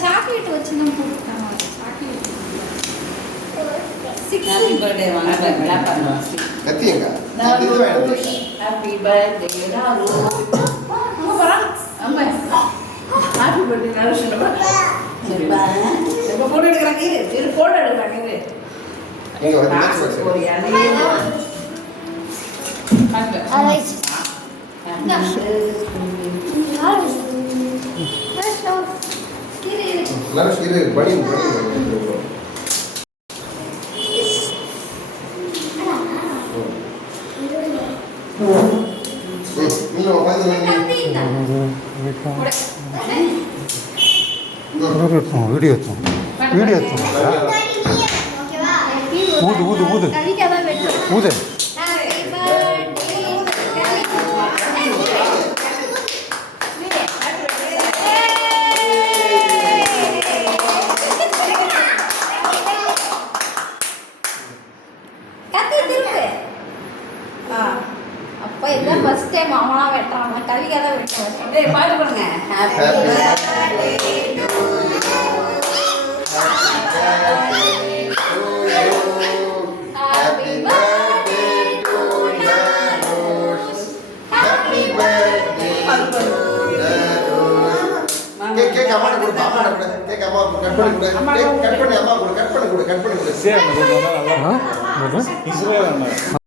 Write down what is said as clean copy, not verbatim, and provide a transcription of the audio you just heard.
Chocolate வச்சு தான் போட்டுருக்காங்க. ஹாப்பி பர்த்டே வாங்க பண்ணுவோம். கத்தியங்க ஹாப்பி பர்த்டே ராரு. அம்மா வரா அம்மா ஹாப்பி பர்த்டே ராரு சொல்லுமா. சரி பாருங்க. இப்ப போட்டோ எடுக்கறாங்க. இது போட்டோ எடுக்கறாங்க. நீங்க வந்து மேட்ச் ஒரு யானை. அரைஸ். எல்லாரும் சீரு படி வீடியோ ஊது ஊது ஊது ஊது அப்ப இதான் ஃபர்ஸ்ட் டைம் அவனா வெட்டறாங்க. கவிகா தான் வெட்டறாங்க. டேய் பாட்டு பண்ணுங்க. Happy birthday to Happy birthday to Nanush. Happy birthday to Nanush. Cake அம்மா கொடு பாப்பா கொடு. கேக் அம்மா கட் பண்ணி கொடு. கேக் கட் பண்ணி அம்மா கொடு. கட் பண்ணி கொடு. சேம் நல்லா இஸ்ரேல்